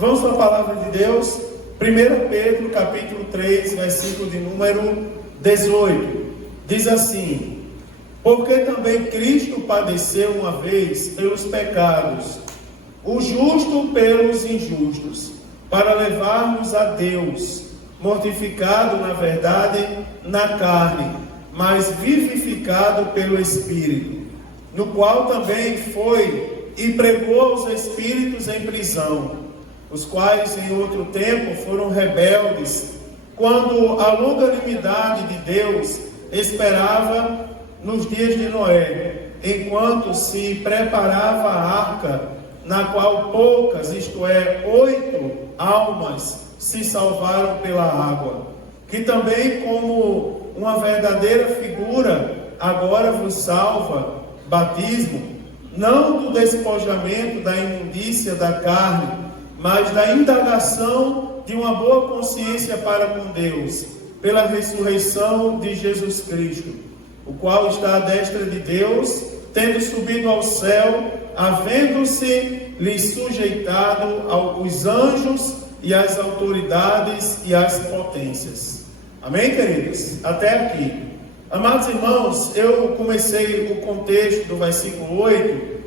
Vamos para a palavra de Deus. 1 Pedro, capítulo 3, versículo de número 18. Diz assim: porque também Cristo padeceu uma vez pelos pecados, o justo pelos injustos, para levar-nos a Deus, mortificado na verdade na carne, mas vivificado pelo Espírito, no qual também foi e pregou aos espíritos em prisão, os quais em outro tempo foram rebeldes, quando a longanimidade de Deus esperava nos dias de Noé, enquanto se preparava a arca, na qual poucas, isto é, 8 almas se salvaram pela água, que também como uma verdadeira figura agora vos salva, batismo, não do despojamento da imundícia da carne, mas da indagação de uma boa consciência para com Deus, pela ressurreição de Jesus Cristo, o qual está à destra de Deus, tendo subido ao céu, havendo-se lhe sujeitado aos anjos e às autoridades e às potências. Amém, queridos? Até aqui. Amados irmãos, eu comecei o contexto do versículo 8,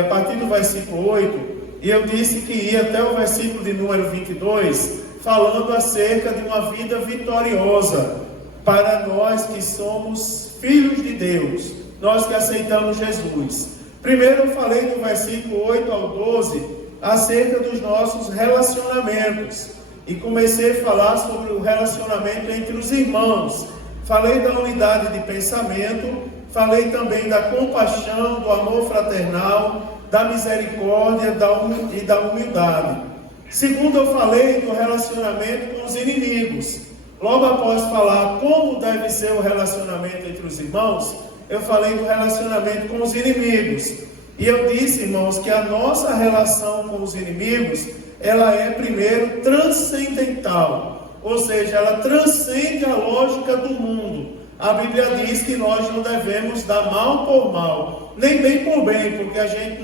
a partir do versículo 8, e eu disse que ia até o versículo de número 22, falando acerca de uma vida vitoriosa para nós que somos filhos de Deus, nós que aceitamos Jesus. Primeiro eu falei do versículo 8 ao 12 acerca dos nossos relacionamentos, e comecei a falar sobre o relacionamento entre os irmãos. Falei da unidade de pensamento, falei também da compaixão, do amor fraternal, da misericórdia e da humildade. Segundo, eu falei do relacionamento com os inimigos. Logo após falar como deve ser o relacionamento entre os irmãos, eu falei do relacionamento com os inimigos. E eu disse, irmãos, que a nossa relação com os inimigos, ela é primeiro transcendental. Ou seja, ela transcende a lógica do mundo. A Bíblia diz que nós não devemos dar mal por mal, nem bem por bem, porque a gente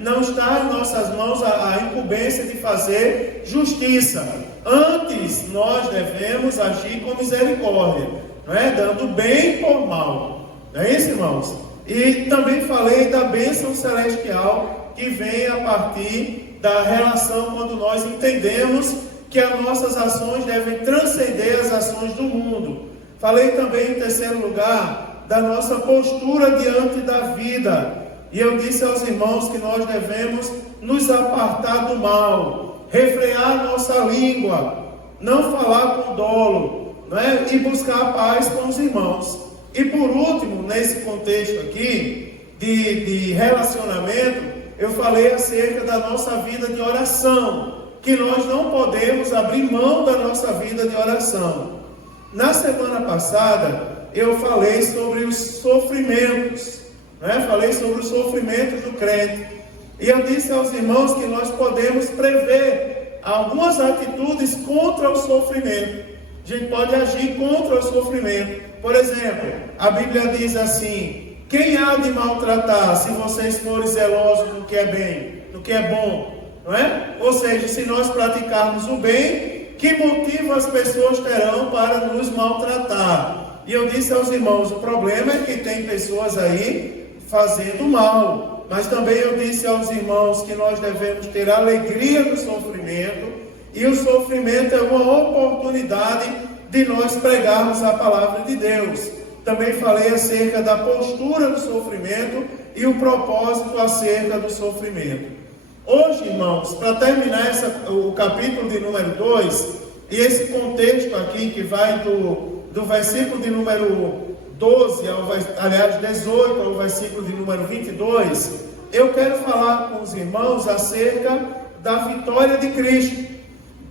não está em nossas mãos a incumbência de fazer justiça. Antes, nós devemos agir com misericórdia, não é? Dando bem por mal. Não é isso, irmãos? E também falei da bênção celestial que vem a partir da relação quando nós entendemos que as nossas ações devem transcender as ações do mundo. Falei também, em terceiro lugar, da nossa postura diante da vida. E eu disse aos irmãos que nós devemos nos apartar do mal, refrear nossa língua, não falar com dolo, não é? E buscar a paz com os irmãos. E por último, nesse contexto aqui, de relacionamento, eu falei acerca da nossa vida de oração, que nós não podemos abrir mão da nossa vida de oração. Na semana passada, eu falei sobre os sofrimentos, né? Falei sobre os sofrimentos do crente. E eu disse aos irmãos que nós podemos prever algumas atitudes contra o sofrimento. A gente pode agir contra o sofrimento. Por exemplo, a Bíblia diz assim: quem há de maltratar se vocês forem zelosos no que é bem, no que é bom? Não é? Ou seja, se nós praticarmos o bem, que motivo as pessoas terão para nos maltratar? E eu disse aos irmãos, o problema é que tem pessoas aí fazendo mal. Mas também eu disse aos irmãos que nós devemos ter alegria no sofrimento, e o sofrimento é uma oportunidade de nós pregarmos a palavra de Deus. Também falei acerca da postura do sofrimento e o propósito acerca do sofrimento. Hoje, irmãos, para terminar o capítulo de número 2, e esse contexto aqui que vai do versículo de número 12, 18 ao versículo de número 22, eu quero falar com os irmãos acerca da vitória de Cristo,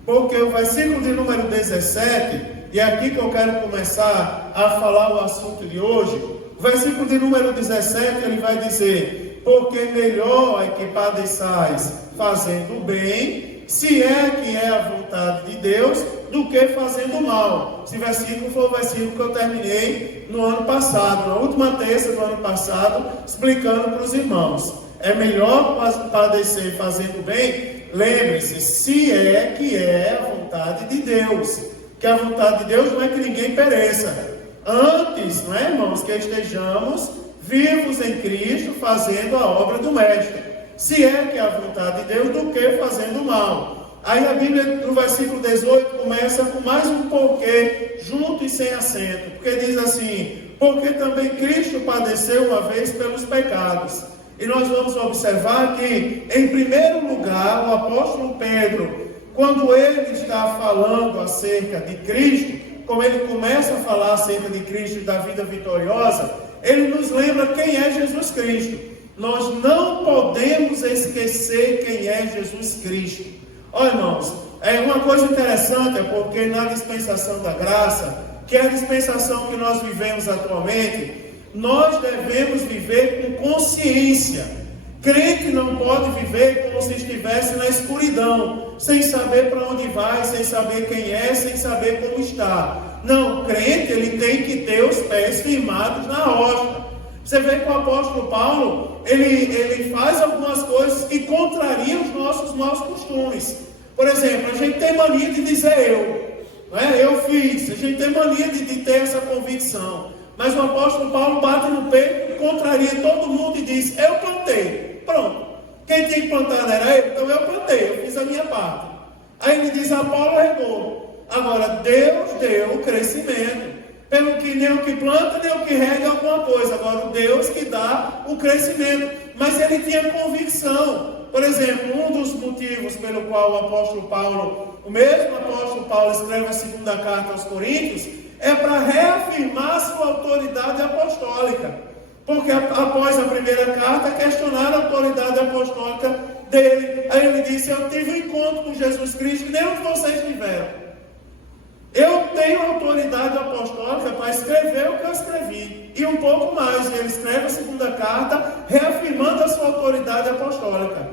porque o versículo de número 17, e é aqui que eu quero começar a falar o assunto de hoje, o versículo de número 17, ele vai dizer: porque melhor é que padeçais fazendo o bem, se é que é a vontade de Deus, do que fazendo o mal. Esse versículo foi o versículo que eu terminei no ano passado, na última terça do ano passado, explicando para os irmãos. É melhor padecer fazendo o bem. lembre-se, se é que é a vontade de Deus, que a vontade de Deus não é que ninguém pereça, antes, não é, irmãos, que estejamos vivos em Cristo, fazendo a obra do Mestre, se é que é a vontade de Deus, do que fazendo mal. Aí a Bíblia, no versículo 18, começa com mais um porquê, junto e sem acento, porque diz assim, porque também Cristo padeceu uma vez pelos pecados. E nós vamos observar que, em primeiro lugar, o apóstolo Pedro, quando ele está falando acerca de Cristo, como ele começa a falar acerca de Cristo e da vida vitoriosa, ele nos lembra quem é Jesus Cristo. Nós não podemos esquecer quem é Jesus Cristo. Olha, irmãos, é uma coisa interessante, é porque na dispensação da graça, que é a dispensação que nós vivemos atualmente, nós devemos viver com consciência. Crente não pode viver como se estivesse na escuridão, sem saber para onde vai, sem saber quem é, sem saber como está. Não, crente, ele tem que ter os pés firmados na rocha. Você vê que o apóstolo Paulo, ele faz algumas coisas que contrariam os nossos maus costumes. Por exemplo, a gente tem mania de dizer eu fiz, a gente tem mania de ter essa convicção. Mas o apóstolo Paulo bate no peito, contraria todo mundo e diz, eu plantei, pronto. Quem tinha que plantar não era ele, então eu plantei, eu fiz a minha parte. Aí ele diz, Apolo regou. Agora, Deus deu o crescimento. Pelo que nem o que planta, nem o que rega alguma coisa. Agora, o Deus que dá o crescimento. Mas ele tinha convicção. Por exemplo, um dos motivos pelo qual o apóstolo Paulo, o mesmo apóstolo Paulo escreve a segunda carta aos Coríntios, é para reafirmar sua autoridade apostólica. Porque após a primeira carta, questionaram a autoridade apostólica dele. Aí ele disse, eu tive um encontro com Jesus Cristo, que nenhum de vocês tiveram. Eu tenho autoridade apostólica para escrever o que eu escrevi. E um pouco mais, ele escreve a segunda carta, reafirmando a sua autoridade apostólica.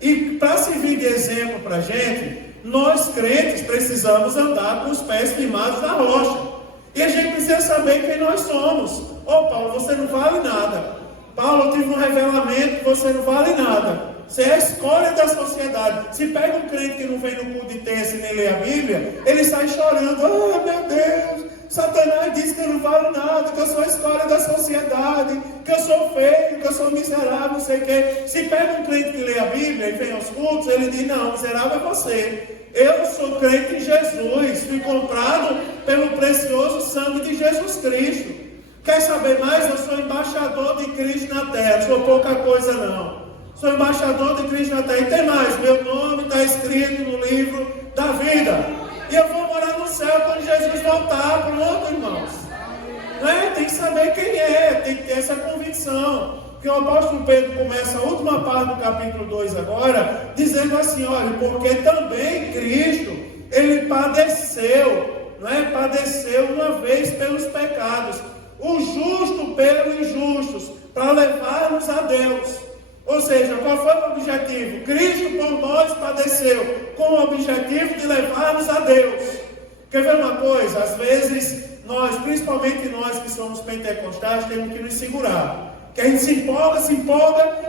E para servir de exemplo para a gente, nós crentes precisamos andar com os pés firmados na rocha. E a gente precisa saber quem nós somos. Paulo, você não vale nada. Paulo, eu tive um revelamento, você não vale nada. Você é a escória da sociedade. Se pega um crente que não vem no culto de terça e nem lê a Bíblia, ele sai chorando. Meu Deus, Satanás disse que eu não valo nada, que eu sou a escória da sociedade, que eu sou feio, que eu sou miserável, não sei o quê. Se pega um crente que lê a Bíblia e vem aos cultos, ele diz, não, miserável é você. Eu sou crente em Jesus, fui comprado pelo precioso sangue de Jesus Cristo. Quer saber mais? Eu sou embaixador de Cristo na terra, não sou pouca coisa não. Sou embaixador de Cristo na terra. E tem mais, meu nome está escrito no livro da vida. E eu vou morar no céu quando Jesus voltar. Pronto, irmãos. Tem que saber quem é, tem que ter essa convicção. Porque o apóstolo Pedro começa a última parte do capítulo 2 agora, dizendo assim, olha, porque também Cristo, ele padeceu, padeceu uma vez pelos pecados, o justo pelos injustos, para levar-nos a Deus. Ou seja, qual foi o objetivo? Cristo por nós padeceu, com o objetivo de levar-nos a Deus. Quer ver uma coisa? Às vezes, nós, principalmente nós que somos pentecostais, temos que nos segurar. Que a gente se empolga,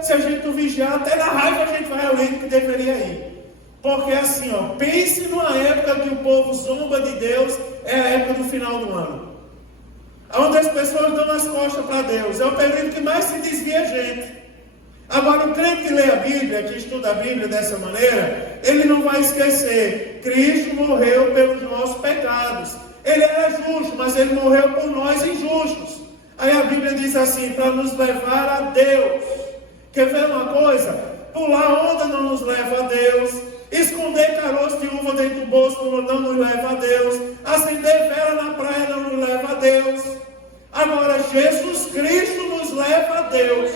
se a gente não vigiar, até na raiva a gente vai além do que deveria ir. Porque assim, pense numa época que o povo zomba de Deus, é a época do final do ano. Onde as pessoas dão as costas para Deus, é o período que mais se desvia a gente. Agora, o crente que lê a Bíblia, que estuda a Bíblia dessa maneira, ele não vai esquecer, Cristo morreu pelos nossos pecados. Ele era justo, mas ele morreu por nós injustos. Aí a Bíblia diz assim, para nos levar a Deus. Quer ver uma coisa? Pular onda não nos leva a Deus. Esconder caroço de uva dentro do bolso não nos leva a Deus. Acender vela na praia não nos leva a Deus. Agora, Jesus Cristo nos leva a Deus.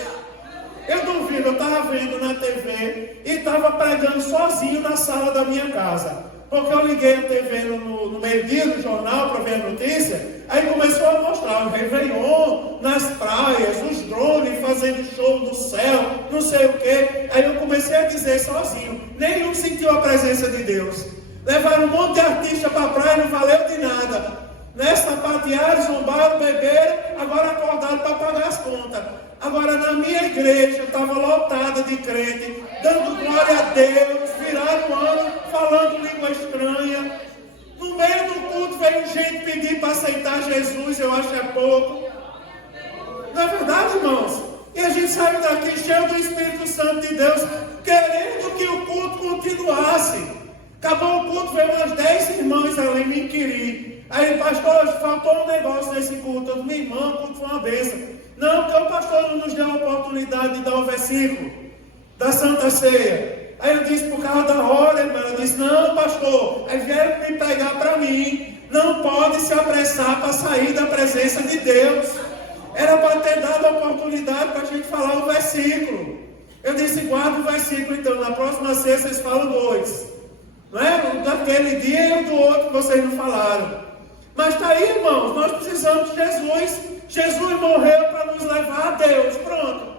Eu duvido, eu estava vendo na TV e estava pregando sozinho na sala da minha casa. Porque eu liguei a TV no meio-dia do jornal para ver a notícia, aí começou a mostrar o Réveillon nas praias, os drones fazendo show no céu, não sei o quê. Aí eu comecei a dizer sozinho, nenhum sentiu a presença de Deus. Levaram um monte de artista para a praia, não valeu de nada. Sapatearam, zombaram, beberam, agora acordaram para pagar as contas. Agora, na minha igreja, estava lotada de crente, dando glória a Deus, viraram o ano, falando língua estranha. No meio do culto veio gente pedir para aceitar Jesus, eu acho que é pouco. Não é verdade, irmãos? E a gente saiu daqui cheio do Espírito Santo de Deus, querendo que o culto continuasse. Acabou o culto, veio umas 10 irmãs ali me inquirir. Aí, pastor, faltou um negócio nesse culto. Eu disse, minha irmã, o culto foi uma bênção. Não, porque o pastor não nos deu a oportunidade de dar o versículo da Santa Ceia. Aí eu disse, por causa da hora, irmã, ela disse, não, pastor, aí vieram me pegar para mim. Não pode se apressar para sair da presença de Deus. Era para ter dado a oportunidade para a gente falar o versículo. Eu disse, guarda o versículo, então, na próxima ceia vocês falam 2. Não é? O daquele dia e o do outro que vocês não falaram. Mas está aí, irmãos, nós precisamos de Jesus. Jesus morreu para nos levar a Deus, pronto.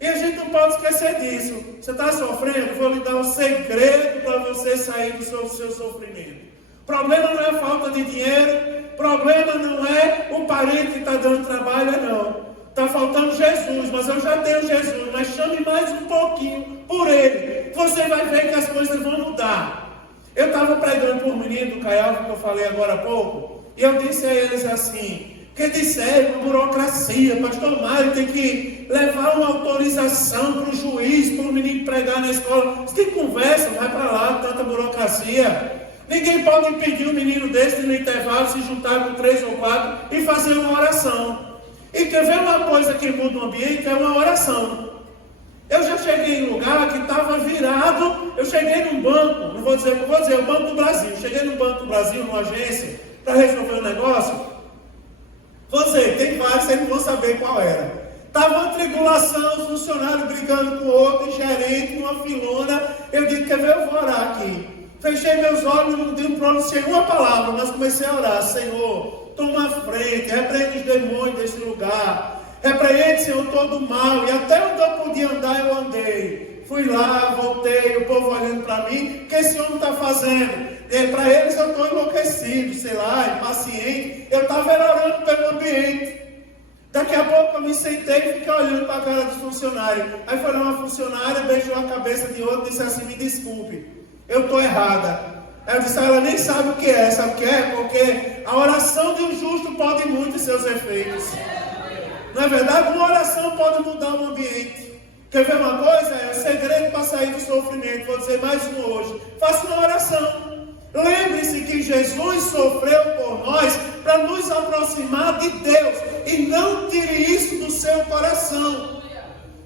E a gente não pode esquecer disso. Você está sofrendo? Vou lhe dar um segredo para você sair do seu sofrimento. O problema não é a falta de dinheiro, o problema não é o parente que está dando trabalho, não. Está faltando Jesus, mas eu já tenho Jesus, mas chame mais um pouquinho por Ele. Você vai ver que as coisas vão mudar. Eu estava pregando para um menino do Caial, que eu falei agora há pouco, e eu disse a eles assim, que disseram, uma burocracia, pastor Mário tem que levar uma autorização para o juiz, para o menino pregar na escola. Que conversa, vai para lá, tanta burocracia. Ninguém pode impedir um menino desse no intervalo se juntar com 3 ou 4 e fazer uma oração. E quer ver uma coisa que muda o ambiente? É uma oração. Eu já cheguei em lugar que estava virado, eu cheguei num banco, não vou dizer o Banco do Brasil. Cheguei no Banco do Brasil, numa agência, para resolver um negócio. Tem vários, vocês não vão saber qual era. Estava uma tribulação, os funcionários brigando com o outro, gerente, uma filona. Eu disse, quer ver, eu vou orar aqui. Fechei meus olhos, não pronunciei uma palavra, mas comecei a orar. Senhor, toma a frente, repreende os demônios desse lugar. Repreende, Senhor, todo o mal. E até onde eu podia andar, eu andei. Fui lá, voltei, o povo olhando para mim. O que esse homem está fazendo? Para eles eu estou enlouquecido, sei lá, impaciente. Eu estava orando pelo ambiente. Daqui a pouco eu me sentei e fiquei olhando para a cara dos funcionários. Aí foi uma funcionária, beijou a cabeça de outra e disse assim, me desculpe, eu estou errada. Aí eu disse, ela nem sabe o que é, sabe o que é? Porque a oração de um justo pode muito seus efeitos. Não é verdade? Uma oração pode mudar o ambiente. Quer ver uma coisa? É o segredo para sair do sofrimento. Vou dizer mais um hoje. Faça uma oração. Lembre-se que Jesus sofreu por nós para nos aproximar de Deus. E não tire isso do seu coração.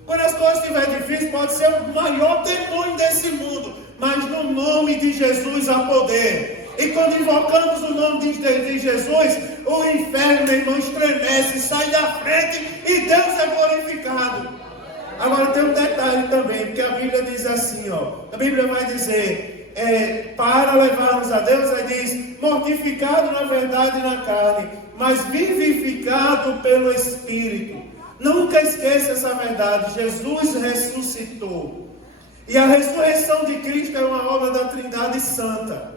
Quando as coisas estiverem difíceis, pode ser o maior demônio desse mundo. Mas no nome de Jesus há poder. E quando invocamos o nome de Jesus, o inferno, meu irmão, estremece, sai da frente e Deus é glorificado. Agora tem um detalhe também, porque a Bíblia diz assim, a Bíblia vai dizer, para levarmos a Deus, aí diz, mortificado na verdade e na carne, mas vivificado pelo Espírito. Nunca esqueça essa verdade, Jesus ressuscitou. E a ressurreição de Cristo é uma obra da Trindade Santa.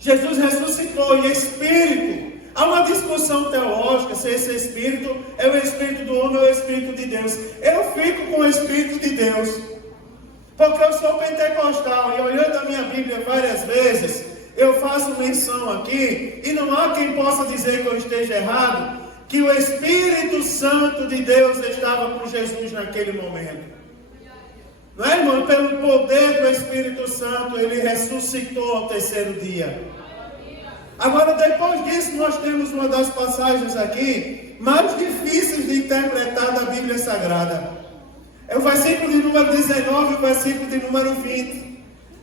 Jesus ressuscitou e Espírito. Há uma discussão teológica se esse Espírito é o Espírito do homem ou o Espírito de Deus. Eu fico com o Espírito de Deus, porque eu sou pentecostal e olhando a minha Bíblia várias vezes, eu faço menção aqui, e não há quem possa dizer que eu esteja errado, que o Espírito Santo de Deus estava com Jesus naquele momento. Não é, irmão? Pelo poder do Espírito Santo, ele ressuscitou ao 3º dia. Agora, depois disso, nós temos uma das passagens aqui mais difíceis de interpretar da Bíblia Sagrada. É o versículo de número 19 e o versículo de número 20.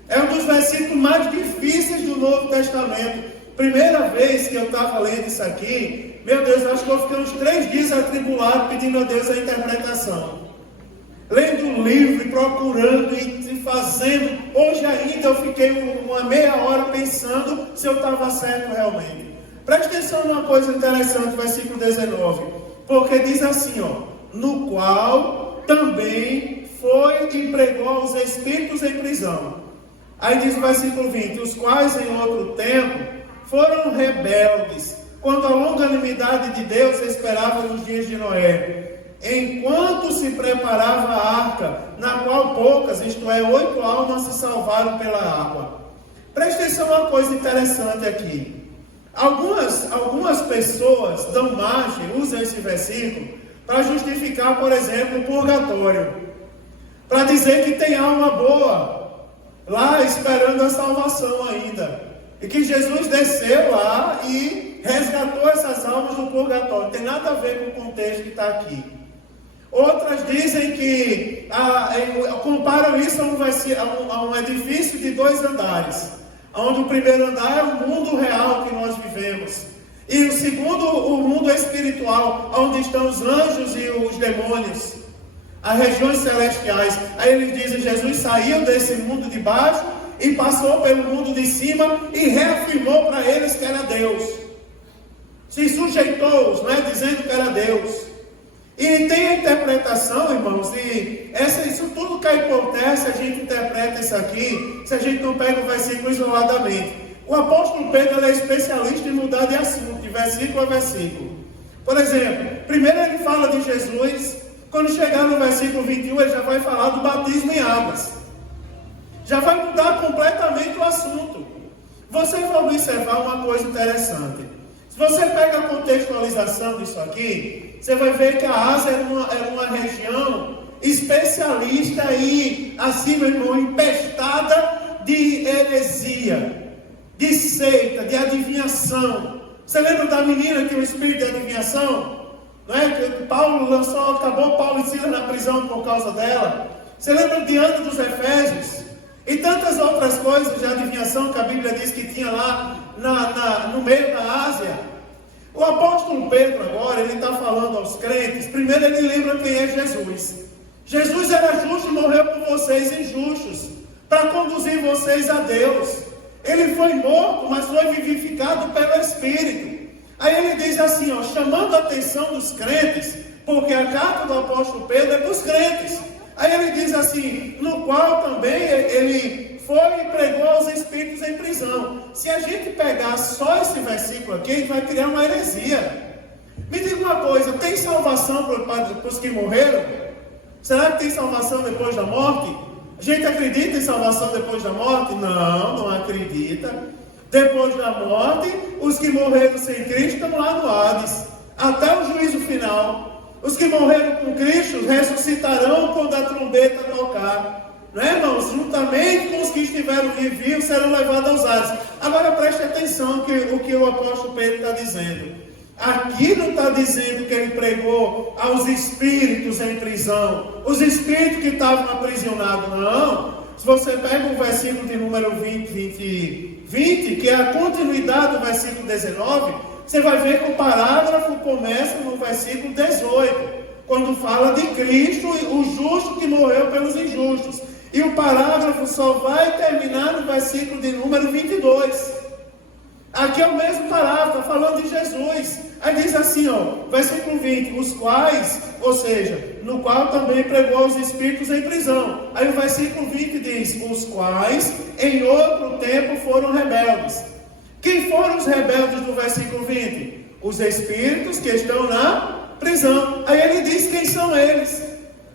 É um dos versículos mais difíceis do Novo Testamento. Primeira vez que eu estava lendo isso aqui, meu Deus, acho que eu fiquei uns 3 dias atribulado pedindo a Deus a interpretação. Lendo o livro, procurando e fazendo. Hoje ainda eu fiquei uma meia hora pensando se eu estava certo realmente. Preste atenção numa coisa interessante, versículo 19. Porque diz assim, no qual também foi e pregou aos espíritos em prisão. Aí diz o versículo 20, os quais em outro tempo foram rebeldes, quando a longanimidade de Deus esperava nos dias de Noé. enquanto se preparava a arca, na qual poucas, isto é, 8 almas se salvaram pela água. Preste atenção a uma coisa interessante aqui. Algumas pessoas dão margem, usam esse versículo para justificar, por exemplo, o purgatório. Para dizer que tem alma boa lá esperando a salvação ainda. E que Jesus desceu lá e resgatou essas almas do purgatório. Não tem nada a ver com o contexto que está aqui. Outras dizem que comparam isso a um edifício de 2 andares. Onde o primeiro andar é o mundo real que nós vivemos. E o segundo, o mundo espiritual, onde estão os anjos e os demônios. As regiões celestiais. Aí eles dizem, Jesus saiu desse mundo de baixo e passou pelo mundo de cima e reafirmou para eles que era Deus. Se sujeitou-os, dizendo que era Deus. E tem a interpretação, irmãos, e isso tudo cai por terra se a gente interpreta isso aqui, se a gente não pega o versículo isoladamente. O apóstolo Pedro é especialista em mudar de assunto, de versículo a versículo. Por exemplo, primeiro ele fala de Jesus, quando chegar no versículo 21, ele já vai falar do batismo em águas. Já vai mudar completamente o assunto. Você vai observar uma coisa interessante. Se você pega a contextualização disso aqui, você vai ver que a Ásia era uma região especialista e, assim, meu irmão, empestada de heresia, de seita, de adivinhação. Você lembra da menina que tinha um espírito de adivinhação? Não é? Que acabou Paulo e Silas na prisão por causa dela. Você lembra diante dos Efésios? E tantas outras coisas de adivinhação que a Bíblia diz que tinha lá no meio da Ásia. O apóstolo Pedro agora, ele está falando aos crentes. Primeiro ele lembra quem é Jesus. Jesus era justo e morreu por vocês injustos, para conduzir vocês a Deus. Ele foi morto, mas foi vivificado pelo Espírito. Aí ele diz assim, chamando a atenção dos crentes, porque a carta do apóstolo Pedro é para os crentes. Aí ele diz assim, no qual também ele foi e pregou aos espíritos em prisão. Se a gente pegar só esse versículo aqui, a gente vai criar uma heresia. Me diga uma coisa, tem salvação para os que morreram? Será que tem salvação depois da morte? A gente acredita em salvação depois da morte? Não acredita. Depois da morte, os que morreram sem Cristo estão lá no Hades, até o juízo final. Os que morreram com Cristo ressuscitarão quando a trombeta tocar. Não é, irmãos? Juntamente com os que estiveram vivos serão levados aos ares. Agora preste atenção o que o apóstolo Pedro está dizendo. Aqui não está dizendo que ele pregou aos espíritos em prisão, os espíritos que estavam aprisionados, não. Se você pega o versículo de número 20, que é a continuidade do versículo 19, você vai ver que o parágrafo começa no versículo 18, quando fala de Cristo, o justo que morreu pelos injustos. E o parágrafo só vai terminar no versículo de número 22. Aqui é o mesmo parágrafo, está falando de Jesus. Aí diz assim, versículo 20, os quais, ou seja, no qual também pregou os espíritos em prisão. Aí o versículo 20 diz, os quais em outro tempo foram rebeldes. Quem foram os rebeldes do versículo 20? Os espíritos que estão na prisão. Aí ele diz quem são eles.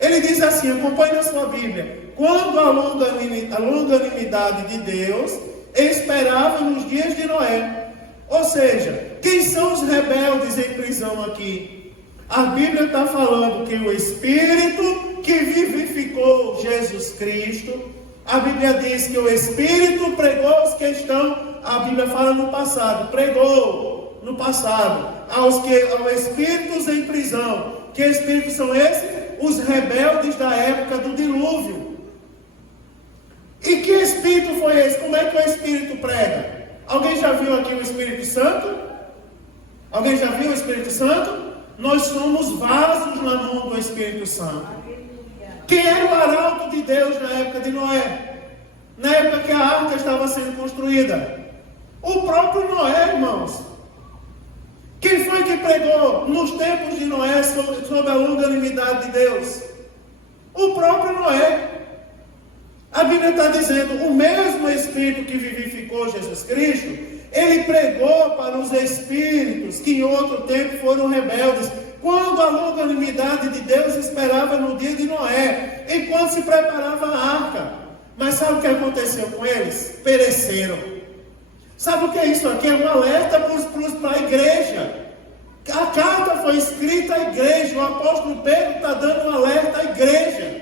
Ele diz assim, acompanhe na sua Bíblia. Quando a longanimidade de Deus esperava nos dias de Noé. Ou seja, quem são os rebeldes em prisão aqui? A Bíblia está falando que o Espírito que vivificou Jesus Cristo, a Bíblia diz que o Espírito pregou aos que estão, a Bíblia fala no passado, pregou no passado, aos espíritos em prisão. Que espíritos são esses? Os rebeldes da época do dilúvio. E que espírito foi esse? Como é que o Espírito prega? Alguém já viu aqui o Espírito Santo? Alguém já viu o Espírito Santo? Nós somos vasos na mão do Espírito Santo. Quem era o arauto de Deus na época de Noé? Na época que a arca estava sendo construída? O próprio Noé, irmãos. Quem foi que pregou nos tempos de Noé sobre a longanimidade de Deus? O próprio Noé. A Bíblia está dizendo, o mesmo Espírito que vivificou Jesus Cristo, ele pregou para os espíritos que em outro tempo foram rebeldes. quando a longanimidade de Deus esperava no dia de Noé, enquanto se preparava a arca. Mas sabe o que aconteceu com eles? Pereceram. Sabe o que é isso aqui? É um alerta para a igreja. A carta foi escrita à igreja. O apóstolo Pedro está dando um alerta à igreja.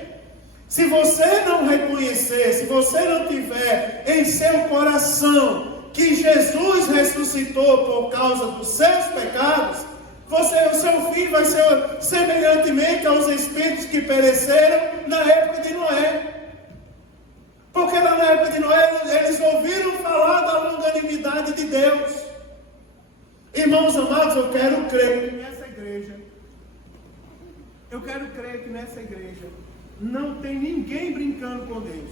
Se você não reconhecer, se você não tiver em seu coração que Jesus ressuscitou por causa dos seus pecados, o seu fim vai ser semelhantemente aos espíritos que pereceram na época de Noé. Porque lá na época de Noé, eles ouviram falar da longanimidade de Deus. Irmãos amados, eu quero crer que nessa igreja, não tem ninguém brincando com Deus.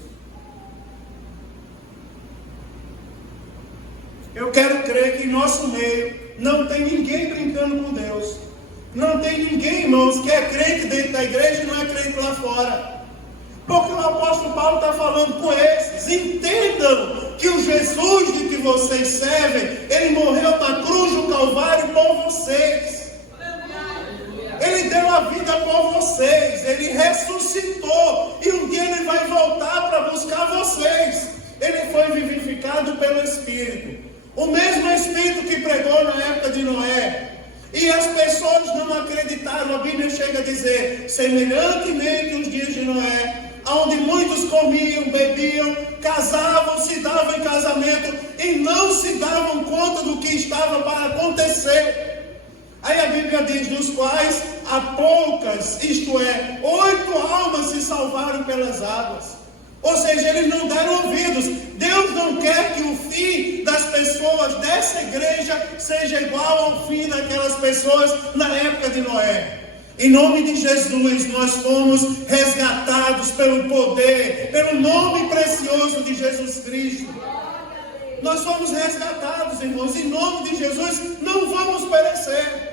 Eu quero crer que em nosso meio não tem ninguém brincando com Deus. Não tem ninguém, irmãos, que é crente dentro da igreja e não é crente lá fora. Porque o apóstolo Paulo está falando com esses. Entendam que o Jesus de que vocês servem, ele morreu na cruz do Calvário por vocês. Ele deu a vida por vocês. Ele ressuscitou. E um dia ele vai voltar para buscar vocês. Ele foi vivificado pelo Espírito. O mesmo Espírito que pregou na época de Noé. E as pessoas não acreditaram. A Bíblia chega a dizer, semelhantemente aos dias de Noé, onde muitos comiam, bebiam, casavam, se davam em casamento e não se davam conta do que estava para acontecer. Aí a Bíblia diz, dos quais há poucas, isto é, 8 almas se salvaram pelas águas. Ou seja, eles não deram ouvidos. Deus não quer que o fim das pessoas dessa igreja seja igual ao fim daquelas pessoas na época de Noé. Em nome de Jesus, nós fomos resgatados pelo poder, pelo nome precioso de Jesus Cristo. Nós fomos resgatados, irmãos. Em nome de Jesus, não vamos perecer.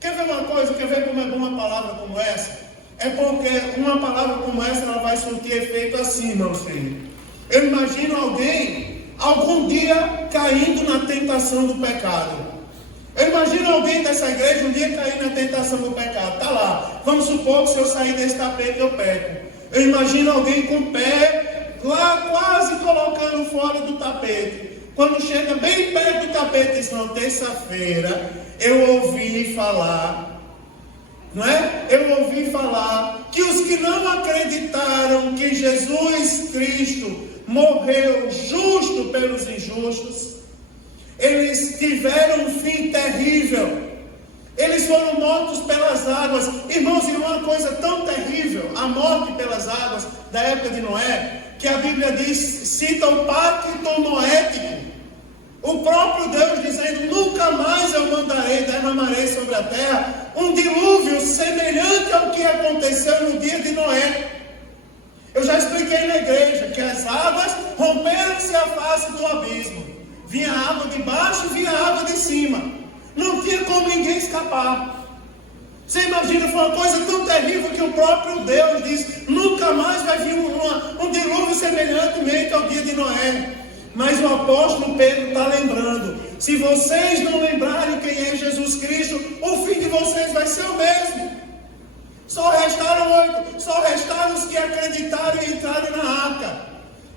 Quer ver uma coisa? Quer ver como é boa uma palavra como essa? É porque uma palavra como essa, ela vai surtir efeito assim, meus filhos. Eu imagino alguém, algum dia, caindo na tentação do pecado. Eu imagino alguém dessa igreja um dia cair na tentação do pecado. Está lá. Vamos supor que se eu sair desse tapete eu peco. Eu imagino alguém com o pé lá quase colocando fora do tapete. Quando chega bem perto do tapete, diz, não, terça-feira eu ouvi falar, não é? Eu ouvi falar que os que não acreditaram que Jesus Cristo morreu justo pelos injustos, eles tiveram um fim terrível. Eles foram mortos pelas águas. Irmãos, e uma coisa tão terrível, a morte pelas águas da época de Noé, que a Bíblia diz, cita o pacto noético. O próprio Deus dizendo, nunca mais eu derramarei sobre a terra um dilúvio semelhante ao que aconteceu no dia de Noé. Eu já expliquei na igreja que as águas romperam-se a face do abismo. Vinha água de baixo e vinha água de cima. Não tinha como ninguém escapar. Você imagina, foi uma coisa tão terrível que o próprio Deus diz, nunca mais vai vir um dilúvio semelhantemente ao dia de Noé. Mas o apóstolo Pedro está lembrando, se vocês não lembrarem quem é Jesus Cristo, o fim de vocês vai ser o mesmo. Só restaram 8, só restaram os que acreditaram e entraram na arca.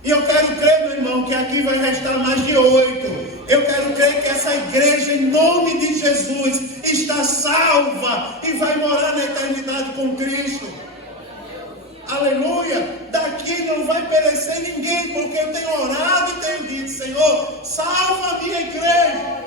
E eu quero crer, meu irmão, que aqui vai restar mais de 8. Eu quero crer que essa igreja, em nome de Jesus, está salva e vai morar na eternidade com Cristo. Aleluia! Daqui não vai perecer ninguém, porque eu tenho orado e tenho dito, Senhor, salva a minha igreja.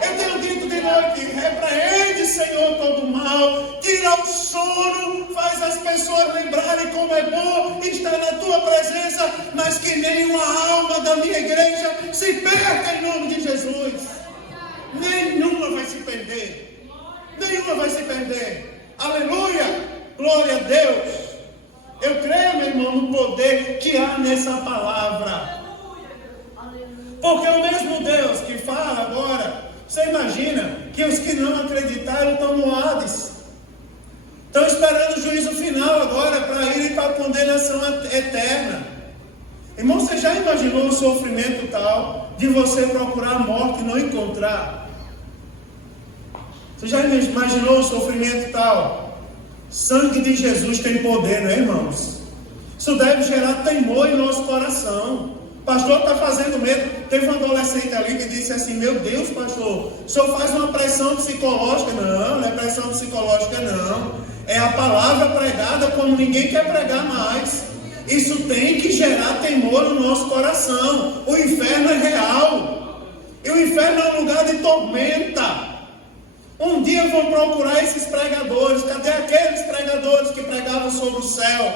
Eu tenho dito de noite, repreende, Senhor, todo mal, tira o sono, faz as pessoas lembrarem como é bom estar na tua presença, mas que nenhuma alma da minha igreja se perca em nome de Jesus. Nenhuma vai se perder. Nenhuma vai se perder. Aleluia! Glória a Deus! Eu creio, meu irmão, no poder que há nessa palavra. Porque o mesmo Deus que fala agora, você imagina que os que não acreditaram estão no Hades. Estão esperando o juízo final agora para irem para a condenação eterna. Irmão, você já imaginou um sofrimento tal de você procurar a morte e não encontrar? Você já imaginou o sofrimento tal? Sangue de Jesus tem poder, não é, irmãos? Isso deve gerar temor em nosso coração. O pastor está fazendo medo. Teve um adolescente ali que disse assim: meu Deus, pastor, o senhor faz uma pressão psicológica? Não, não é pressão psicológica, não. É a palavra pregada como ninguém quer pregar mais. Isso tem que gerar temor no nosso coração. O inferno é real. E o inferno é um lugar de tormenta. Um dia vão procurar esses pregadores. Cadê aqueles pregadores que pregavam sobre o céu?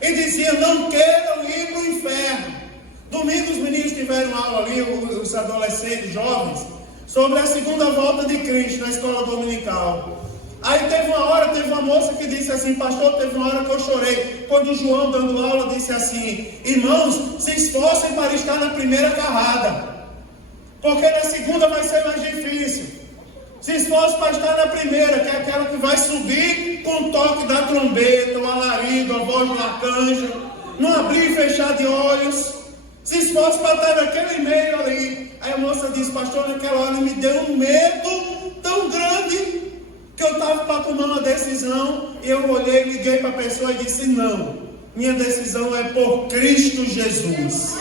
E diziam: não queiram ir para o inferno. Domingo os meninos tiveram aula ali, os adolescentes, jovens, sobre a segunda volta de Cristo na escola dominical. Aí teve uma moça que disse assim: pastor, teve uma hora que eu chorei, quando o João dando aula disse assim: irmãos, se esforcem para estar na primeira carrada, porque na segunda vai ser mais difícil. Se esforcem para estar na primeira, que é aquela que vai subir com o toque da trombeta, o alarido, a voz do arcanjo, não abrir e fechar de olhos. Se esforce para estar naquele meio ali. Aí a moça disse: pastor, naquela hora me deu um medo tão grande que eu estava para tomar uma decisão. E eu olhei, liguei para a pessoa e disse: não, minha decisão é por Cristo Jesus.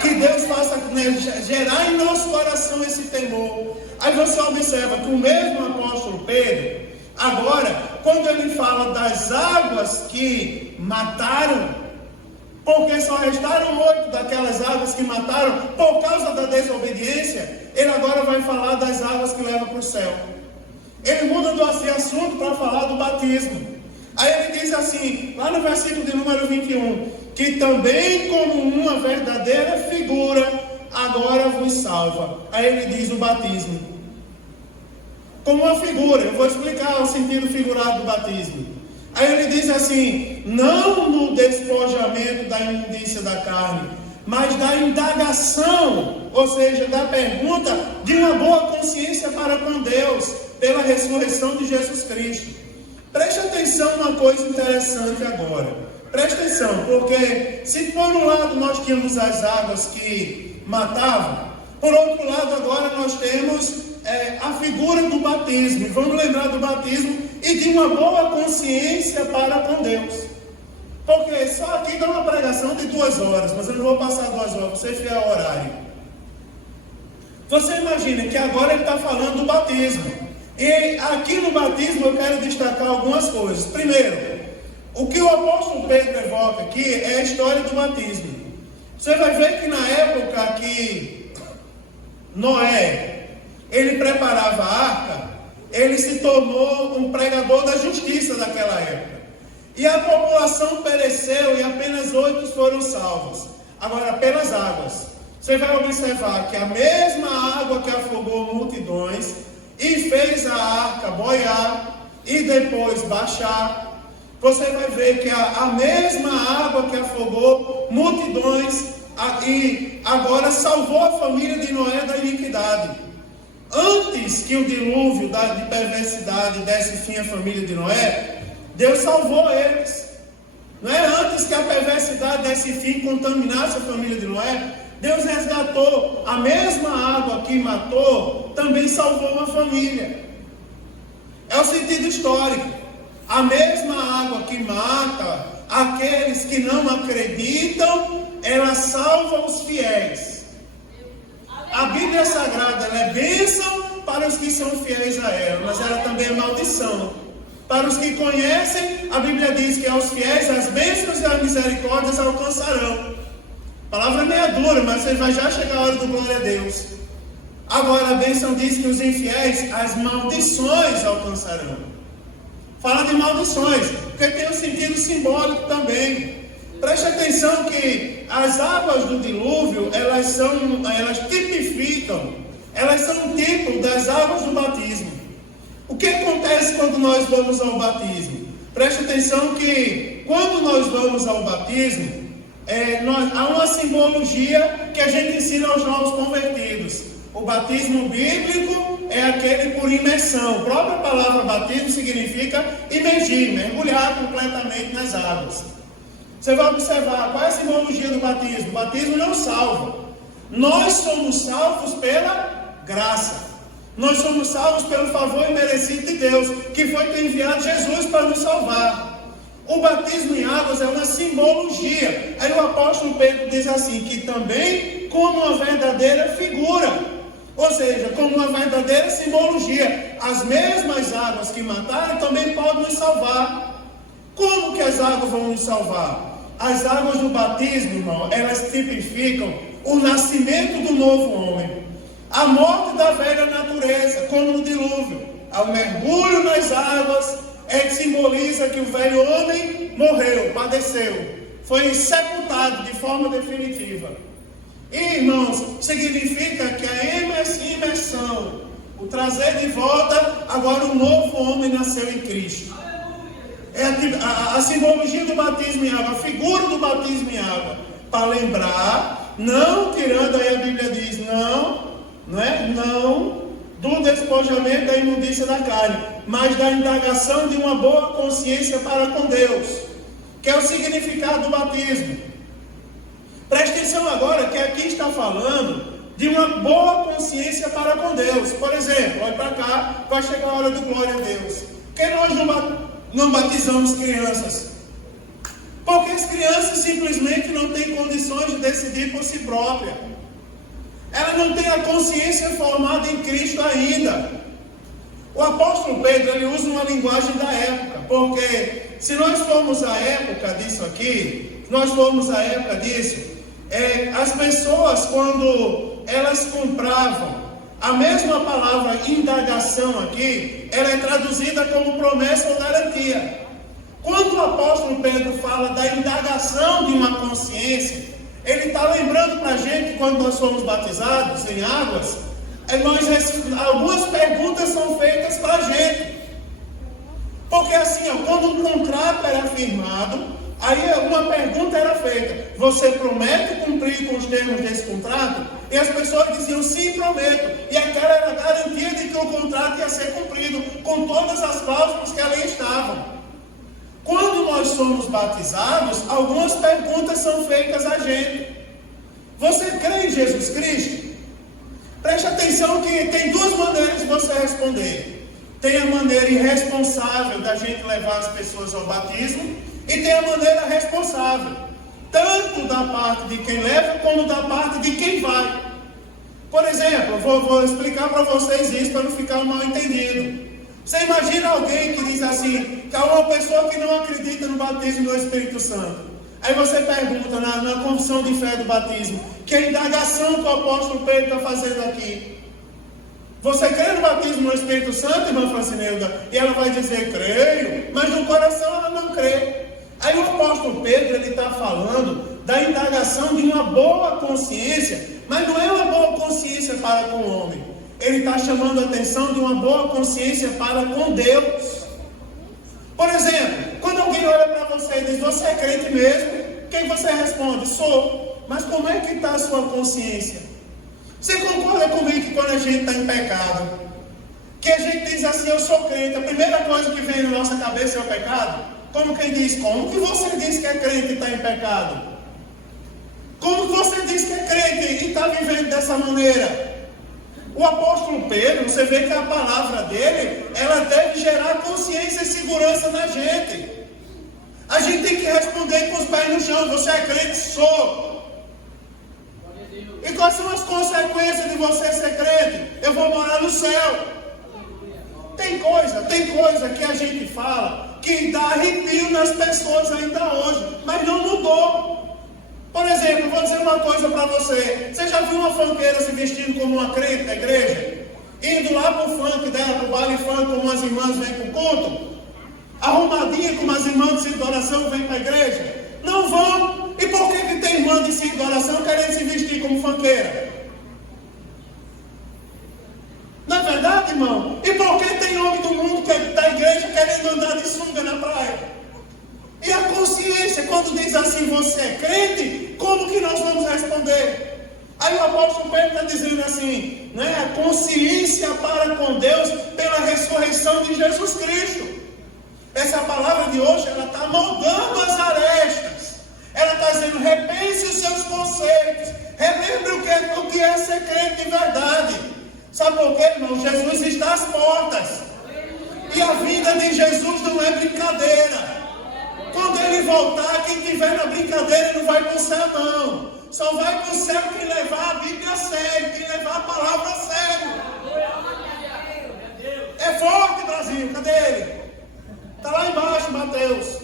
Que Deus faça, né, gerar em nosso coração esse temor. Aí você observa que o mesmo apóstolo Pedro, agora, quando ele fala das águas que mataram, porque só restaram 8 daquelas águas que mataram por causa da desobediência, ele agora vai falar das águas que levam para o céu. Ele muda de assunto para falar do batismo. Aí ele diz assim, lá no versículo de número 21, que também como uma verdadeira figura, agora vos salva. Aí ele diz o batismo. Como uma figura, eu vou explicar o sentido figurado do batismo. Aí ele diz assim: não no despojamento da imundícia da carne, mas da indagação, ou seja, da pergunta de uma boa consciência para com Deus, pela ressurreição de Jesus Cristo. Preste atenção uma coisa interessante agora. Preste atenção, porque se por um lado nós tínhamos as águas que matavam, por outro lado agora nós temos a figura do batismo. E vamos lembrar do batismo e de uma boa consciência para com Deus. Porque só aqui dá uma pregação de 2 horas, mas eu não vou passar 2 horas, você fiel ao horário. Você imagina que agora ele está falando do batismo. E aqui no batismo eu quero destacar algumas coisas. Primeiro, o que o apóstolo Pedro evoca aqui é a história do batismo. Você vai ver que na época que Noé, ele preparava a arca, ele se tornou um pregador da justiça daquela época. E a população pereceu e apenas 8 foram salvos. Agora, pelas águas. Você vai observar que a mesma água que afogou multidões e fez a arca boiar e depois baixar, você vai ver que a mesma água que afogou multidões e agora salvou a família de Noé da iniquidade. Antes que o dilúvio de perversidade desse fim à família de Noé, Deus salvou eles. Não é? Antes que a perversidade desse fim contaminasse a família de Noé, Deus resgatou. A mesma água que matou também salvou uma família. É o sentido histórico. A mesma água que mata aqueles que não acreditam, ela salva os fiéis. A Bíblia Sagrada, ela é bênção para os que são fiéis a ela, mas ela também é maldição. Para os que conhecem, a Bíblia diz que aos fiéis as bênçãos e as misericórdias alcançarão. A palavra não é dura, mas você vai já chegar a hora do glória a Deus. Agora a bênção diz que os infiéis, as maldições alcançarão. Fala de maldições, porque tem um sentido simbólico também. Preste atenção que as águas do dilúvio, elas tipificam, elas são um tipo das águas do batismo. O que acontece quando nós vamos ao batismo? Preste atenção que quando nós vamos ao batismo, há uma simbologia que a gente ensina aos novos convertidos. O batismo bíblico é aquele por imersão. A própria palavra batismo significa imergir, mergulhar completamente nas águas. Você vai observar qual é a simbologia do batismo. O batismo não salva. Nós somos salvos pela graça. Nós somos salvos pelo favor imerecido de Deus, que foi ter enviado Jesus para nos salvar. O batismo em águas é uma simbologia. Aí o apóstolo Pedro diz assim, que também como uma verdadeira figura, ou seja, como uma verdadeira simbologia. As mesmas águas que mataram também podem nos salvar. Como que as águas vão nos salvar? As águas do batismo, irmão, elas tipificam o nascimento do novo homem, a morte da velha natureza, como no dilúvio. Ao mergulho nas águas, simboliza que o velho homem morreu, padeceu, foi sepultado de forma definitiva. E, irmãos, significa que a imersão, o trazer de volta, agora o novo homem nasceu em Cristo. É a simbologia do batismo em água, a figura do batismo em água, para lembrar, não tirando, aí a Bíblia diz, não do despojamento da imundícia da carne, mas da indagação de uma boa consciência para com Deus, que é o significado do batismo. Preste atenção agora que aqui está falando de uma boa consciência para com Deus. Por exemplo, olha para cá, vai chegar a hora do glória a Deus. Por que nós não batizamos crianças? Porque as crianças simplesmente não têm condições de decidir por si própria. Ela não tem a consciência formada em Cristo ainda. O apóstolo Pedro, ele usa uma linguagem da época, porque se nós formos à época disso aqui, as pessoas, quando elas compravam, a mesma palavra indagação aqui, ela é traduzida como promessa ou garantia. Quando o apóstolo Pedro fala da indagação de uma consciência, ele está lembrando para a gente, quando nós somos batizados em águas, algumas perguntas são feitas para a gente. Porque assim, quando um contrato era firmado, aí uma pergunta era feita: você promete cumprir com os termos desse contrato? E as pessoas diziam: sim, prometo. E aquela era a garantia de que o contrato ia ser cumprido, com todas as cláusulas que ali estavam. Quando nós somos batizados, algumas perguntas são feitas a gente. Você crê em Jesus Cristo? Preste atenção que tem duas maneiras de você responder. Tem a maneira irresponsável da gente levar as pessoas ao batismo, e tem a maneira responsável, tanto da parte de quem leva, como da parte de quem vai. Por exemplo, vou explicar para vocês isso para não ficar mal entendido. Você imagina alguém que diz assim, que é uma pessoa que não acredita no batismo do Espírito Santo. Aí você pergunta na confissão de fé do batismo, que é a indagação que o apóstolo Pedro está fazendo aqui: você crê no batismo do Espírito Santo, irmã Francineuda? E ela vai dizer: creio, mas no coração ela não crê. Aí o apóstolo Pedro, ele está falando da indagação de uma boa consciência, mas não é uma boa consciência para com o homem. Ele está chamando a atenção de uma boa consciência para com Deus. Por exemplo, quando alguém olha para você e diz: você é crente mesmo? Quem você responde? Sou. Mas como é que está a sua consciência? Você concorda comigo que quando a gente está em pecado, que a gente diz assim: eu sou crente, a primeira coisa que vem na nossa cabeça é o pecado? Como quem diz: como que você diz que é crente e está em pecado? Como que você diz que é crente e está vivendo dessa maneira? O apóstolo Pedro, você vê que a palavra dele, ela deve gerar consciência e segurança na gente. A gente tem que responder com os pés no chão: você é crente? Sou. E quais são as consequências de você ser crente? Eu vou morar no céu. Tem coisa que a gente fala que dá arrepio nas pessoas ainda hoje, mas não mudou. Por exemplo, vou dizer uma coisa para você. Você já viu uma funkeira se vestindo como uma crente na igreja? Indo lá para o funk dela, para o baile funk, como as irmãs vêm para o culto? Arrumadinha como as irmãs de oração vêm para a igreja? Não vão. E por que tem irmã de oração querendo se vestir como funkeira? Não é verdade, irmão? E por que tem homem do mundo da igreja querendo andar de sunga na praia? E a consciência, quando diz assim: você é crente, como que nós vamos responder? Aí o apóstolo Pedro está dizendo assim, né? A consciência para com Deus pela ressurreição de Jesus Cristo. Essa palavra de hoje, ela está moldando as arestas. Ela está dizendo: repense os seus conceitos, relembre o que é ser crente de verdade. Sabe por quê, irmão? irmão, Jesus está às portas. E a vida de Jesus não é brincadeira. Quando Ele voltar, quem estiver na brincadeira não vai para o céu, não. Só vai para o céu quem levar a Bíblia a sério, quem levar a palavra a sério. É forte, Brasil. Cadê ele? Está lá embaixo, Mateus.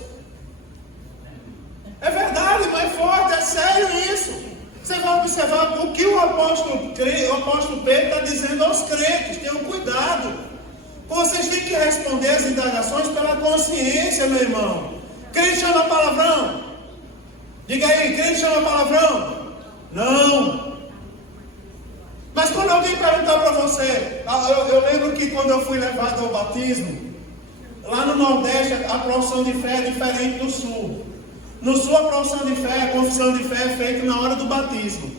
É verdade, mas é forte, é sério isso. Você vai observar o que o apóstolo Pedro está dizendo aos crentes. Tenham cuidado. Vocês têm que responder as indagações pela consciência, meu irmão. Crente chama palavrão? Diga aí, crente chama palavrão? Não. Mas quando alguém perguntar para você, eu lembro que quando eu fui levado ao batismo, lá no Nordeste a profissão de fé é diferente do Sul. No Sul a profissão de fé, a confissão de fé é feita na hora do batismo.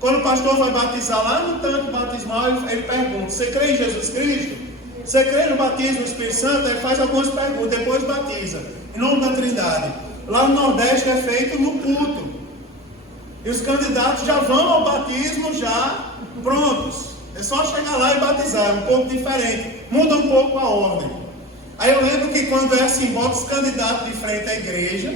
Quando o pastor vai batizar lá no tanque batismal, ele pergunta: você crê em Jesus Cristo? Você crê no batismo do Espírito Santo? Ele faz algumas perguntas, depois batiza, em nome da Trindade. Lá no Nordeste é feito no culto. E os candidatos já vão ao batismo já prontos. É só chegar lá e batizar, é um pouco diferente. Muda um pouco a ordem. Aí eu lembro que quando é assim, bota os candidatos de frente à igreja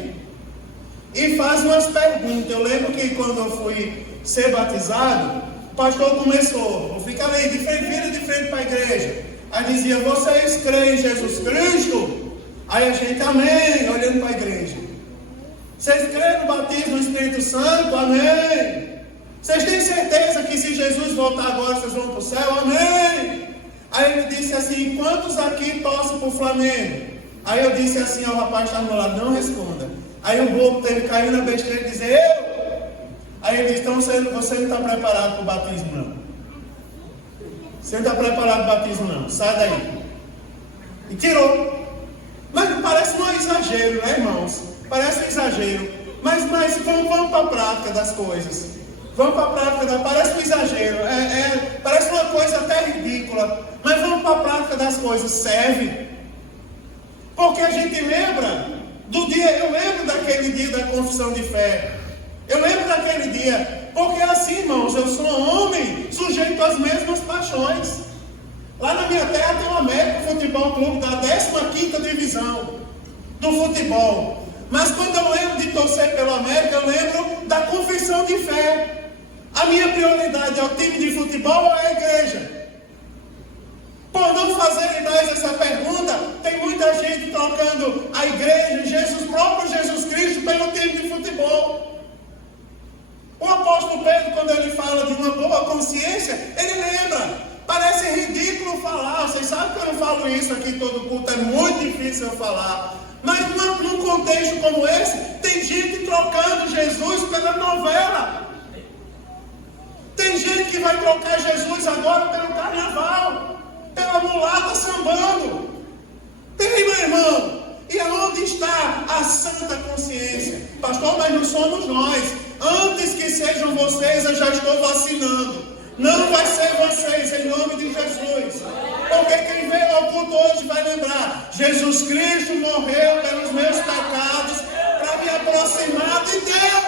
e faz umas perguntas. Eu lembro que quando eu fui ser batizado, o pastor começou: vou ficar ali, vira de frente para a igreja. Aí dizia: vocês creem em Jesus Cristo? Aí a gente: amém, olhando para a igreja. Vocês creem no batismo do Espírito Santo? Amém. Vocês têm certeza que se Jesus voltar agora, vocês vão para o céu? Amém. Aí ele disse assim: quantos aqui torcem para o Flamengo? Aí eu disse assim ao rapaz que estava do lado: não responda. Aí o bobo teve que cair na besteira e dizer: eu. Aí ele disse: então você não está preparado para o batismo, não. Você não está preparado para o batismo, não. Sai daí. E tirou. Mas parece um exagero, né, irmãos? Parece um exagero. Mas vamos para a prática das coisas. Vamos para a prática, parece um exagero. Parece uma coisa até ridícula. Mas vamos para a prática das coisas. Serve. Porque a gente lembra do dia. Eu lembro daquele dia da confissão de fé. Eu lembro daquele dia. Porque assim, irmãos, eu sou um homem sujeito às mesmas paixões. Lá na minha terra tem o América Futebol Clube da 15ª divisão do futebol. Mas quando eu lembro de torcer pelo América, eu lembro da confissão de fé. A minha prioridade é o time de futebol ou é a igreja? Por não fazerem mais essa pergunta, tem muita gente trocando a igreja, próprio Jesus Cristo, pelo time de futebol. O apóstolo Pedro, quando ele fala de uma boa consciência, ele lembra. Parece ridículo falar. Vocês sabem que eu não falo isso aqui em todo culto, é muito difícil eu falar. Mas num contexto como esse, tem gente trocando Jesus pela novela. Tem gente que vai trocar Jesus agora pelo carnaval, pela mulata sambando. Tem, meu irmão. E aonde está a santa consciência? Pastor, mas não somos nós. Antes que sejam vocês, eu já estou vacinando. Não vai ser vocês, em nome de Jesus. Porque quem veio ao culto hoje vai lembrar: Jesus Cristo morreu pelos meus pecados para me aproximar de Deus.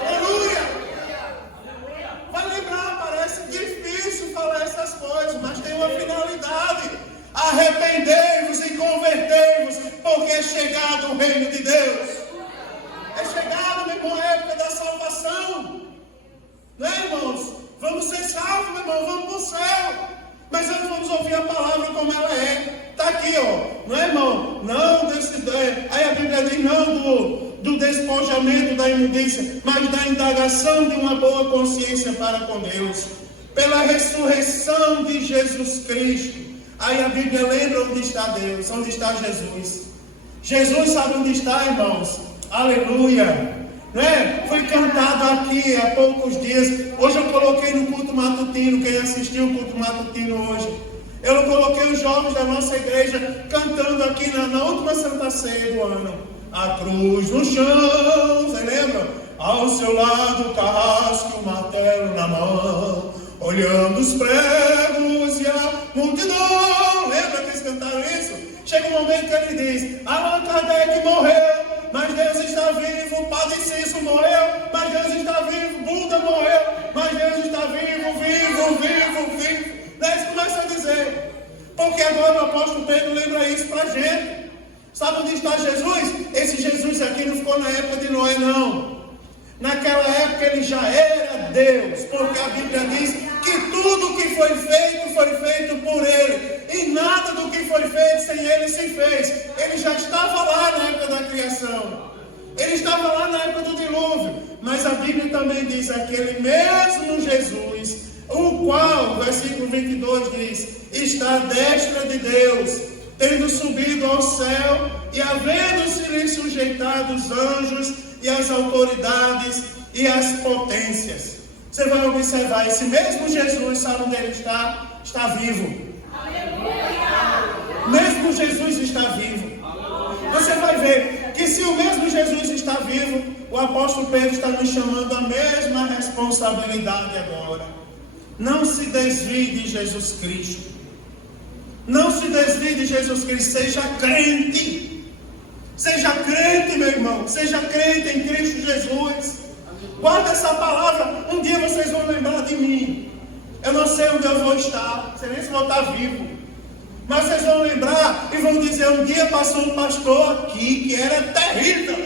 Aleluia! Vai lembrar, parece difícil falar essas coisas, mas tem uma finalidade: arrependei-vos e convertei-vos, porque é chegado o reino de Deus. É chegado, meu irmão, a época da salvação. Né, irmãos? Vamos ser salvos, meu irmão, vamos para o céu. Mas nós vamos ouvir a palavra como ela é. Está aqui, ó. Não é, irmão? Não aí a Bíblia diz não do despojamento da imundícia, mas da indagação de uma boa consciência para com Deus. Pela ressurreição de Jesus Cristo. Aí a Bíblia lembra onde está Deus, onde está Jesus. Jesus sabe onde está, irmãos. Aleluia. Né? Foi cantado aqui há poucos dias. Hoje eu coloquei no culto matutino. Quem assistiu o culto matutino hoje, eu coloquei os jovens da nossa igreja cantando aqui na última Santa Ceia do ano. A cruz no chão, você lembra? Ao seu lado o carrasco, o martelo na mão, olhando os pregos e a multidão. Lembra que eles cantaram isso? Chega um momento que ele diz: Allan Kardec morreu, mas Deus está vivo. Padre Cícero morreu, mas Deus está vivo. Buda morreu, mas Deus está vivo, vivo, vivo, vivo. Daí eles começam a dizer dizer. Porque agora o apóstolo Pedro lembra isso para a gente. Sabe onde está Jesus? Esse Jesus aqui não ficou na época de Noé, não. Naquela época ele já era Deus, porque a Bíblia diz que tudo que foi feito por ele, e nada do que foi feito sem ele se fez. Ele já estava lá na época da criação, ele estava lá na época do dilúvio, mas a Bíblia também diz aquele mesmo Jesus, o qual, o versículo 22 diz, está à destra de Deus, tendo subido ao céu e havendo-se lhe sujeitado os anjos e as autoridades e as potências. Você vai observar, esse mesmo Jesus, sabe onde ele está? Está vivo. Mesmo Jesus está vivo. Você vai ver que se o mesmo Jesus está vivo, o apóstolo Pedro está nos chamando a mesma responsabilidade agora. Não se desvie de Jesus Cristo. Não se desvie de Jesus Cristo. Seja crente. Seja crente, meu irmão. Seja crente em Cristo Jesus. Guarda essa palavra. Um dia vocês vão lembrar de mim. Eu não sei onde eu vou estar. Não sei nem se vou estar vivo. Mas vocês vão lembrar e vão dizer: um dia passou um pastor aqui que era terrível.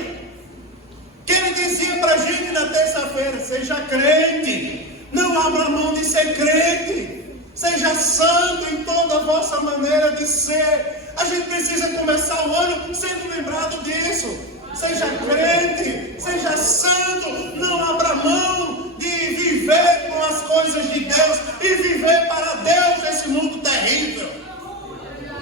Que ele dizia para a gente na terça-feira: seja crente. Não abra mão de ser crente. Seja santo em toda a vossa maneira de ser. A gente precisa começar o ano sendo lembrado disso. Seja crente, seja santo, não abra mão de viver com as coisas de Deus e viver para Deus nesse mundo terrível.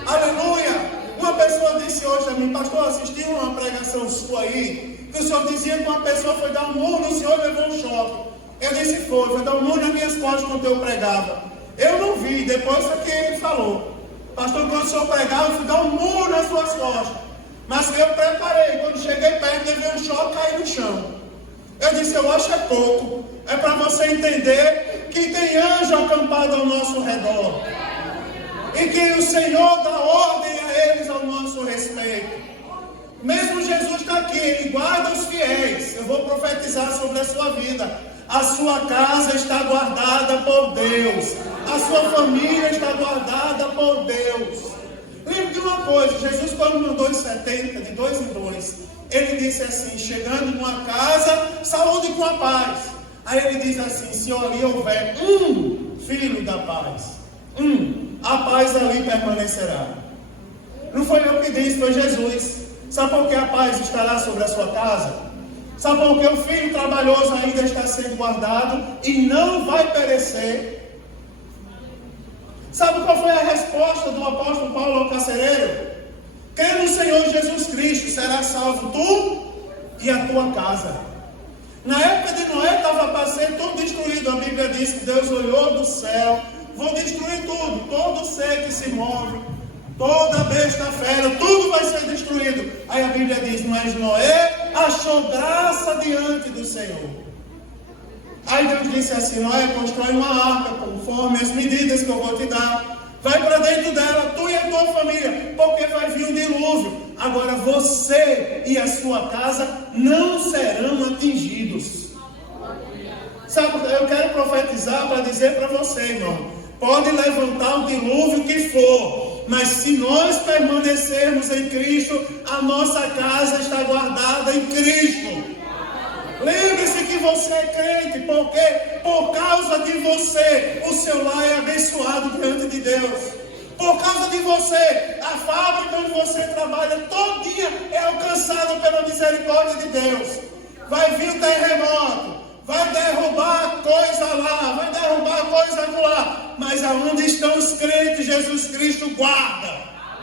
Aleluia! Uma pessoa disse hoje a mim: pastor, assisti uma pregação sua aí, que o senhor dizia que uma pessoa foi dar um murro no senhor e levou um choque. Eu disse: foi dar um murro nas minhas costas quando eu pregava. Eu não vi, depois é que ele falou: pastor, quando o senhor pregava, eu fui dar um murro nas suas costas. Mas eu preparei, quando cheguei perto, levei um choque e caí no chão. Eu disse: eu acho é pouco. É para você entender que tem anjo acampado ao nosso redor. E que o Senhor dá ordem a eles ao nosso respeito. Mesmo Jesus está aqui, Ele guarda os fiéis. Eu vou profetizar sobre a sua vida. A sua casa está guardada por Deus. A sua família está guardada por Deus. Lembre de uma coisa: Jesus, quando mandou os 70, de 2 em 2, Ele disse assim: chegando numa casa, saúde com a paz. Aí Ele diz assim: se ali houver um filho da paz, a paz ali permanecerá. Não foi eu que disse, foi Jesus. Sabe por que a paz estará sobre a sua casa? Sabe por que o filho trabalhoso ainda está sendo guardado e não vai perecer? Sabe qual foi a resposta do apóstolo Paulo ao carcereiro? Crê no Senhor Jesus Cristo, será salvo tu e a tua casa. Na época de Noé estava para ser tudo destruído. A Bíblia diz que Deus olhou do céu: vou destruir tudo, todo ser que se move, toda besta fera, tudo vai ser destruído. Aí a Bíblia diz: mas Noé achou graça diante do Senhor. Aí Deus disse assim: Noé, constrói uma arca conforme as medidas que eu vou te dar. Vai para dentro dela, tu e a tua família, porque vai vir um dilúvio. Agora você e a sua casa não serão atingidos. Sabe, eu quero profetizar para dizer para você, irmão: pode levantar o dilúvio que for, mas se nós permanecermos em Cristo, a nossa casa está guardada em Cristo. Lembre-se que você é crente, porque por causa de você, o seu lar é abençoado diante de Deus. Por causa de você, a fábrica onde você trabalha todo dia é alcançada pela misericórdia de Deus. Vai vir o terremoto, vai derrubar coisa lá, vai derrubar coisa lá, mas aonde estão os crentes, Jesus Cristo guarda,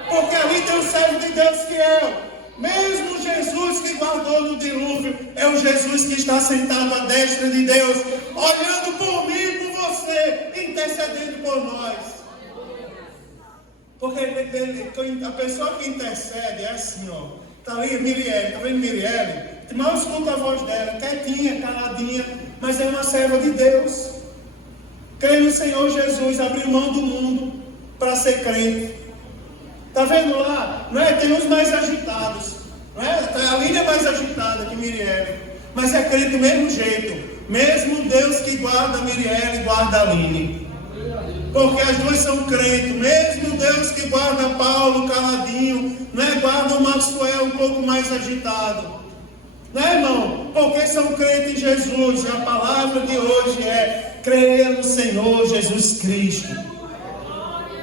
porque ali tem o servo de Deus que é mesmo Jesus que guardou no dilúvio, é o Jesus que está sentado à destra de Deus, olhando por mim e por você, intercedendo por nós. Porque a pessoa que intercede é assim, ó. Está ali Mirielle, está vendo Mirielle? Mal escuta a voz dela, quietinha, caladinha, mas é uma serva de Deus. Crê no Senhor Jesus, abriu mão do mundo para ser crente. Está vendo lá? Não é? Tem uns mais agitados. Não é? A Lília é mais agitada que Mirielle. Mas é crente do mesmo jeito. Mesmo Deus que guarda Mirielle, guarda a Lília. Porque as duas são crentes. Mesmo Deus que guarda Paulo caladinho, né? Guarda o Maxwell um pouco mais agitado. Né, irmão? Porque são crentes em Jesus. E a palavra de hoje é: creia no Senhor Jesus Cristo.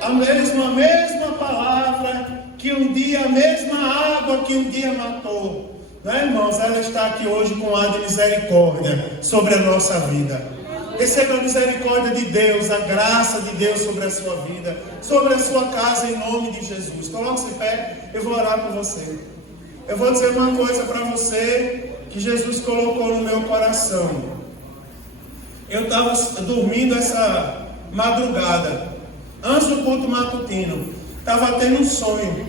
A mesma palavra que um dia, a mesma água que um dia matou. Né, irmãos? Ela está aqui hoje com ar de misericórdia sobre a nossa vida. Receba a misericórdia de Deus, a graça de Deus sobre a sua vida, sobre a sua casa, em nome de Jesus. Coloque-se em pé, eu vou orar por você. Eu vou dizer uma coisa para você que Jesus colocou no meu coração. Eu estava dormindo essa madrugada, antes do culto matutino, estava tendo um sonho.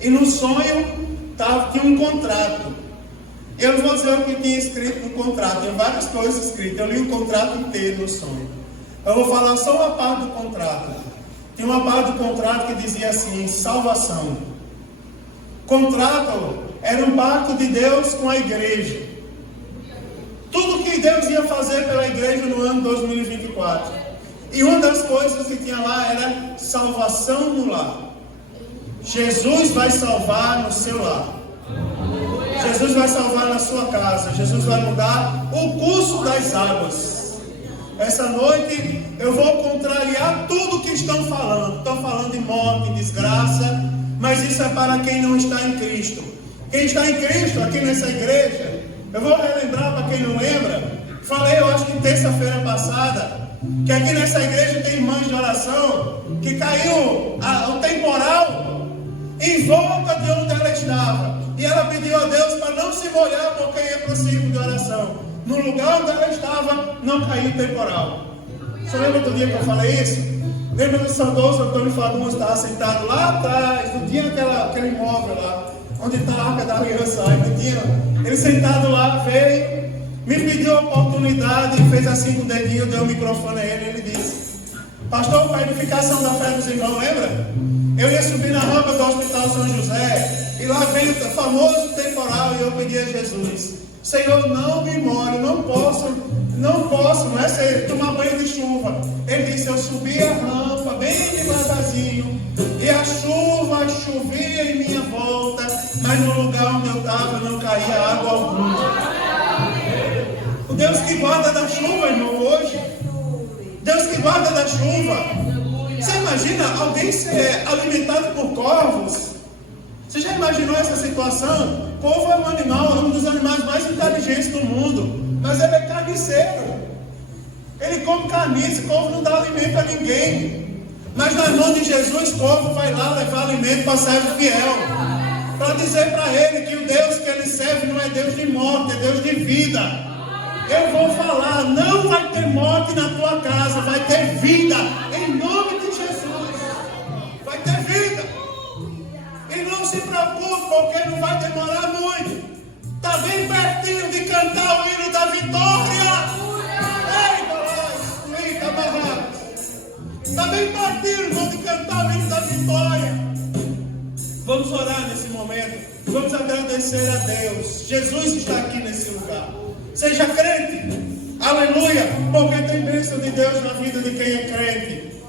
E no sonho tinha um contrato. Eu não vou dizer o que tinha escrito no contrato, tem várias coisas escritas. Eu li o contrato inteiro no sonho. Eu vou falar só uma parte do contrato. Tem uma parte do contrato que dizia assim: salvação. Contrato era um pacto de Deus com a igreja. Tudo que Deus ia fazer pela igreja no ano 2024. E uma das coisas que tinha lá era salvação no lar. Jesus vai salvar no seu lar. Jesus vai salvar na sua casa. Jesus vai mudar o curso das águas. Essa noite eu vou contrariar tudo que estão falando. Estão falando de morte, desgraça, mas isso é para quem não está em Cristo. Quem está em Cristo aqui nessa igreja, eu vou relembrar para quem não lembra. Falei, eu acho que terça-feira passada, que aqui nessa igreja tem irmãs de oração que caiu o temporal em volta de onde ela estava. E ela pediu a Deus para não se molhar porque ia para o círculo de oração. No lugar onde ela estava, não caiu o temporal. Você lembra do dia que eu falei isso? Lembra do saudoso Antônio Fagundes estava sentado lá atrás, não tinha aquele imóvel lá, onde está a Arca da Aliança, não tinha. Ele sentado lá, veio, me pediu a oportunidade, fez assim com o dedinho, deu o microfone a ele, ele disse: pastor, para a edificação da fé dos irmãos, lembra? Eu ia subir na rampa do Hospital São José, e lá veio o famoso temporal, e eu pedi a Jesus: Senhor, não me molhe, não posso, não é ser tomar banho de chuva. Ele disse: eu subi a rampa bem devagarzinho, e a chuva chovia em minha volta, mas no lugar onde eu estava não caía água alguma. O Deus que guarda da chuva, irmão, hoje, Deus que guarda da chuva. Você imagina alguém ser alimentado por corvos? Você já imaginou essa situação? Corvo é um animal, um dos animais mais inteligentes do mundo, mas ele é carniceiro. Ele come carniça, corvo não dá alimento a ninguém. Mas na mão de Jesus, corvo vai lá levar alimento para servo fiel. Para dizer para ele que o Deus que ele serve não é Deus de morte, é Deus de vida. Eu vou falar, não vai ter morte na tua casa, vai ter vida, em nome de Jesus. Vai ter vida. E não se preocupe, porque não vai demorar muito. Está bem pertinho de cantar o hino da vitória. Está bem pertinho de cantar o hino da vitória. Vamos orar nesse momento. Vamos agradecer a Deus. Jesus está aqui nesse lugar. Seja crente. Aleluia. Porque tem bênção de Deus na vida de quem é crente.